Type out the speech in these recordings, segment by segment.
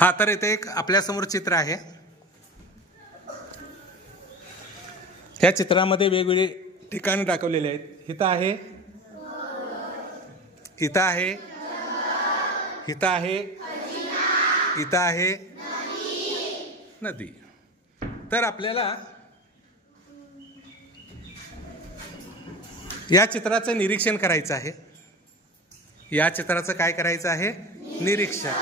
हा, तर इथे एक आपल्यासमोर चित्र आहे. त्या चित्रामध्ये वेगवेगळे ठिकाणे दाखवलेले आहेत. इथं आहे, इथं आहे, इथं आहे, इथं आहे नदी. तर आपल्याला या चित्राचं निरीक्षण करायचं आहे. या चित्राचं काय करायचं आहे? निरीक्षण.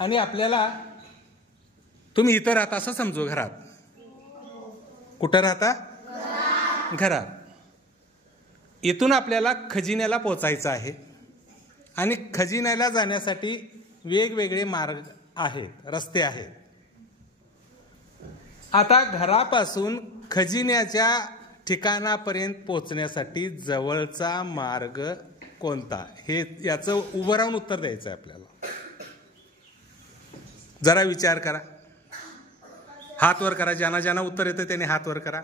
आणि आपल्याला, तुम्ही इथं राहता असं समजू, घरात. कुठं राहता? घरात. इथून आपल्याला खजिन्याला पोचायचं आहे आणि खजिन्याला जाण्यासाठी वेगवेगळे मार्ग आहेत, रस्ते आहेत. आता घरापासून खजिन्याच्या ठिकाणापर्यंत पोहोचण्यासाठी जवळचा मार्ग कोणता, हे याचं उभं राहून उत्तर द्यायचं आहे आपल्याला. जरा विचार करा, हात वर करा. ज्यांना ज्यांना उत्तर येतं त्याने हात वर करा.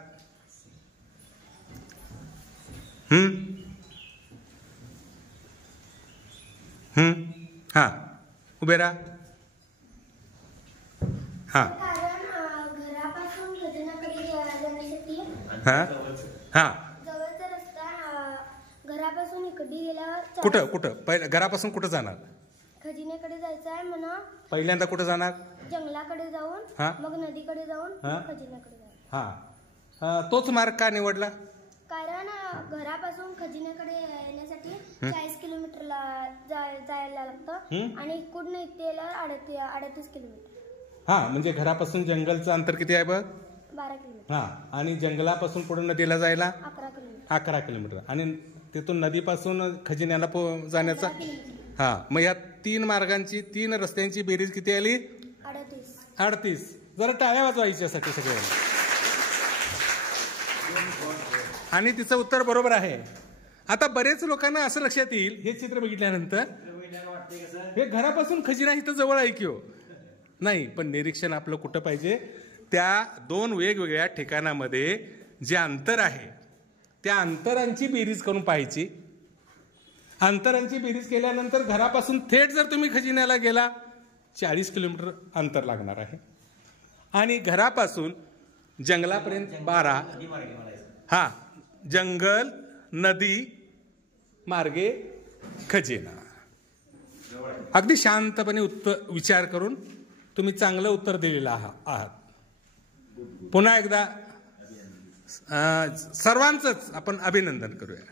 हा, उभे राहा. हा हा हा, जवळचा रस्ता घरापासून इकडे गेल्यावर. कुठं कुठं पहिलं घरापासून कुठं जाणार? खजिन्याकडे जायचं आहे म्हणा. पहिल्यांदा कुठं जाणार? जंगलाकडे जाऊन, मग नदीकडे जाऊन, खजिन्याकडे जायचं. हा, तोच मार्ग का निवडला? कारण घरापासून खजिन्याकडे येण्यासाठी 40 किलोमीटरला जायला लागतं आणि इकडून इथे यायला 38 किलोमीटर. हा, म्हणजे घरापासून जंगलचं अंतर किती आहे बघ? 12 किलोमीटर. हा, आणि जंगलापासून पुढे नदीला जायला 11 किलोमीटर. आणि तिथून नदीपासून खजिन्याला जाण्याचा. हा, मग या 3 मार्गांची, 3 रस्त्यांची बेरीज किती आली? 38. जरा टाळ्या वाजवायच्यासाठी सगळ्यांना. आणि तिचं उत्तर बरोबर आहे. आता बरेच लोकांना असं लक्षात येईल, हे चित्र बघितल्यानंतर, हे घरापासून खजिना इथं जवळ आहे की हो? नाही, पण निरीक्षण आपलं कुठं पाहिजे? त्या 2 वेगवेगळ्या ठिकाणामध्ये जे अंतर आहे त्या अंतरांची बेरीज करून पाहायची. अंतरांची बेरीज केल्यानंतर घरापासून थेट जर तुम्ही खजिन्याला गेला 40 किलोमीटर अंतर लागणार आहे. आणि घरापासून जंगलापर्यंत 12. हा, जंगल, नदी मार्गे खजिना. अगदी शांतपणे विचार करून तुम्ही चांगलं उत्तर दिलेलं आहात. पुन्हा एकदा सर्वांचंच आपण अभिनंदन करूया.